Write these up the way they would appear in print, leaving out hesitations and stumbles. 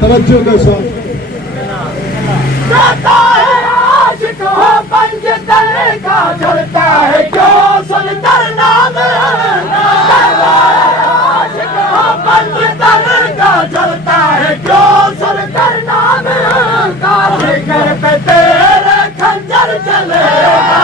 तवज्जो दो आशिक हो पंज तले का जलता है क्यों सुनकर नाम आशिक हो पंज तले का जलता है क्यों सुनकर नाम घर पे तेरे खंजर चलेगा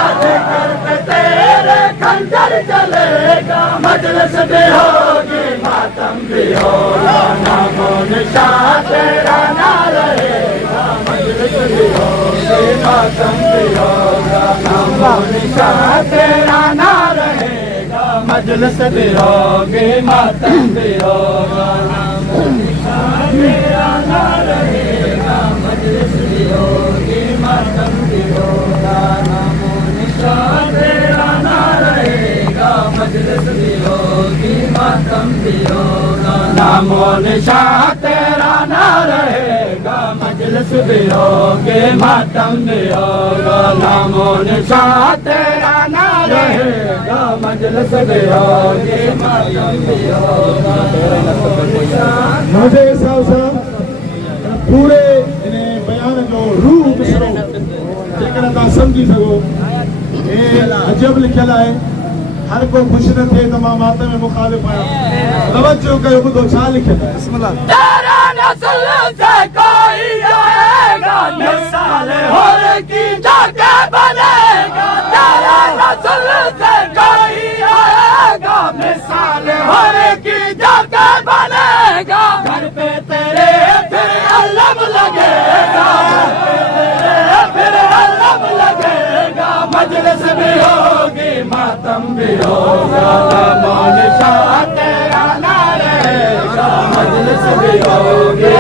घर पे तेरे खंजर चलेगा मजलिस भी होगी मातम भी होगा नामो निशान तेरा ना रहेगा मजलिस भी होगी मातम भी होगा नामो निशान तेरा ना रहेगा मजलिस भी होगी मातम भी होगा नामो निशान तेरा ना रहेगा मजलिस भी होगी मातम भी होगा नामो निशान तेरा ना रहेगा मजलिस भी होगी मातम भी होगा नामो निशान तेरा ना रहेगा मजलिस भी होगी मातम भी होगा नामो निशान तेरा ना रहेगा मजलिस भी होगी मातम भी होगा मुझे साहब पूरे इन्हें बयान जो रूह मिसरो जेकर ता समझी सको ए अजब लिखल है हर को खुश न थे तमाम मातम में मुखालिफ आया तवज्जो कयो बुधो छा लिखल है बिस्मिल्लाह तेरा नस्ल से कोई आएगा मिसाल होर की जगह बनेगा तेरा नस्ल से कोई आएगा मिसाल होर की जगह बनेगा घर पे तेरे फिर अलम लगेगा फिर अलम लगेगा मजलिस भी होगी मातम भी होगा नामो निशान तेरा ना रहेगा मजलिस भी होगी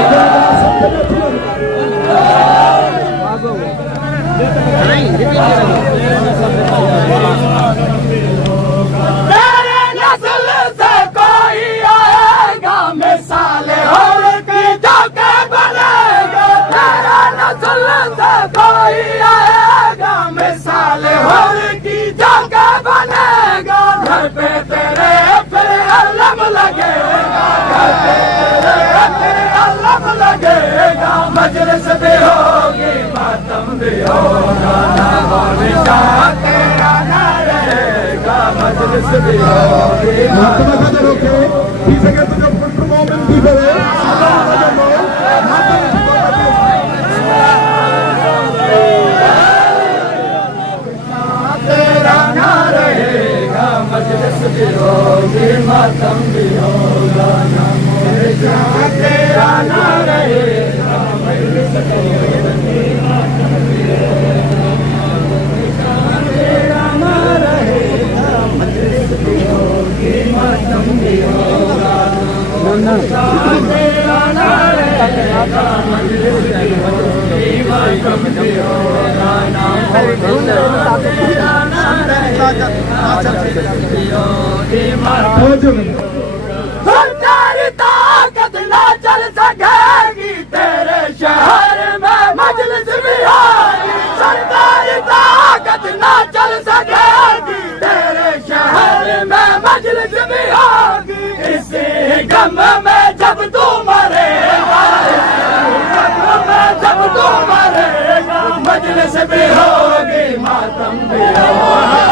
तेरे नस्ल से कोई आएगा मिसाल होर की जगह बनेगा तेरा नस्ल से कोई आएगा मिसाल होर की जगह बनेगा घर पे तेरे फिर अलम लगेगा घर पे तेरे फिर अलम लगेगा मजलिस भी होगी मातम भी होगा नामो निशान तेरा ना रहेगा मजलिस भी होगी मातम का रोके थी सके तो जब पुत्र मोमिन थी करे तेरा ना रहेगा मजलिस भी होगी मातम भी होगा नामो निशान तेरा ना रहेगा मजलिस भी होगी मातम भी होगा तेरा ना रहेगा मजलिस भी होगी मातम भी होगा निशान तेरा ना रहेगा मजलिस भी होगी मातम भी होगा नामो निशान तेरा ना रहेगा मजलिस भी होगी मातम सरकारी ताकत ना चल सकेगी तेरे शहर में मजलिस भी होगी सरकारी ताकत ना चल सकेगी तेरे शहर में मजलिस भी होगी इसी गम में जब तू मरेगा इसी गम में जब तू मरेगा मजलिस भी होगी मातम भी होगा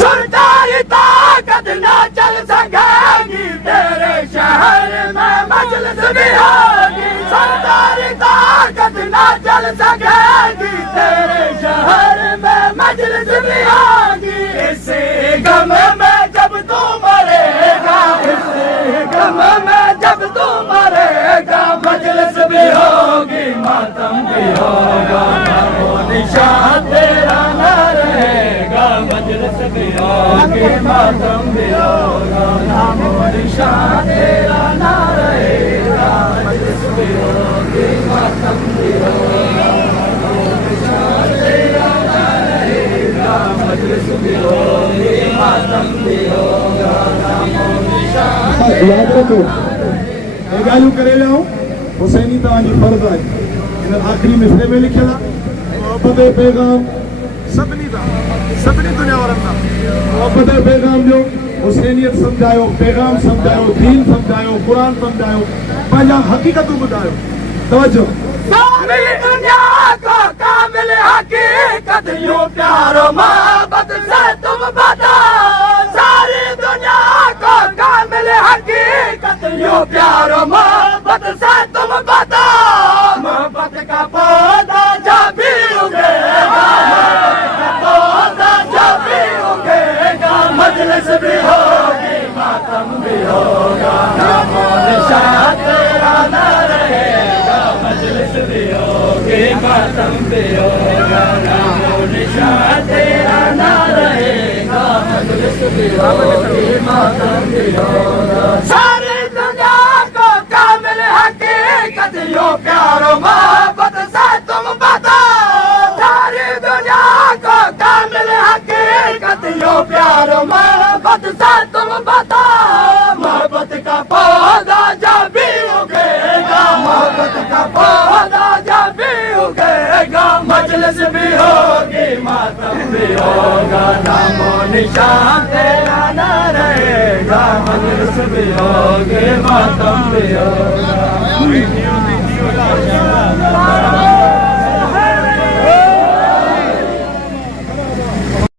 सरकारी ताकत ना चल सकेगी तेरे शहर में मजलिस भी होगी सरकारी ताकत ना चल सकेगी तेरे शहर में मजलिस भी होगी इसी गम में जब तू मरेगा इसी गम में जब तू मरेगा मजलिस भी मातम भी होगा, नामो निशान तेरा न रहेगा, मजलिस भी होगी, मातम भी होगा, नामो निशान तेरा न रहेगा, मजलिस भी होगी, मातम भी होगा, नामो निशान तेरा न रहेगा, मजलिस भी होगी, मातम भी होगा, नामो निशान याद रखो ये ॻाल्हियूं करे विया आहियूं हुसैनी तव्हांजी फर्ज़ आहे इन आख़िरी मिसरे में लिखियल आहे मोहब्बत पैगाम सभिनी दुनिया वारनि सां मोहब्बत पैगाम ॾियो हुसैनियत सम्झायो पैगाम सम्झायो दीन सम्झायो क़ुरान सम्झायो पंहिंजा हक़ीक़तूं ॿुधायो तवजो कामिल दुनिया को कामिल हकीकत यूं प्यारो मोहब्बत से तुम बताओ सारी दुनिया को कामिल हकीकत यूं प्यारो मोहब्बत से तुम बताओ मोहब्बत का पौधा जब भी उगेगा मोहब्बत का पौधा जब भी उगेगा मजलिस भी होगी मातम भी होगा नामो निशान तेरा न रहेगा मजलिस भी होगी मातम भी होगा नामो निशान तेरा न रहेगा मजलिस भी होगी मातम भी होगा सारी दुनिया को कामिल हकीकत यो प्यारो मोहब्बत से तुम बताओ सारी दुनिया को कामिल हकीकत यो प्यारो मोहब्बत से तुम बताओ मोहब्बत का पौधा जब भी उगेगा मोहब्बत का पौधा जब भी उगेगा मजलिस भी होगी मातम भी होगा नामो निशान तेरा न रहेगा मजलिस भी होगी मातम भी होगा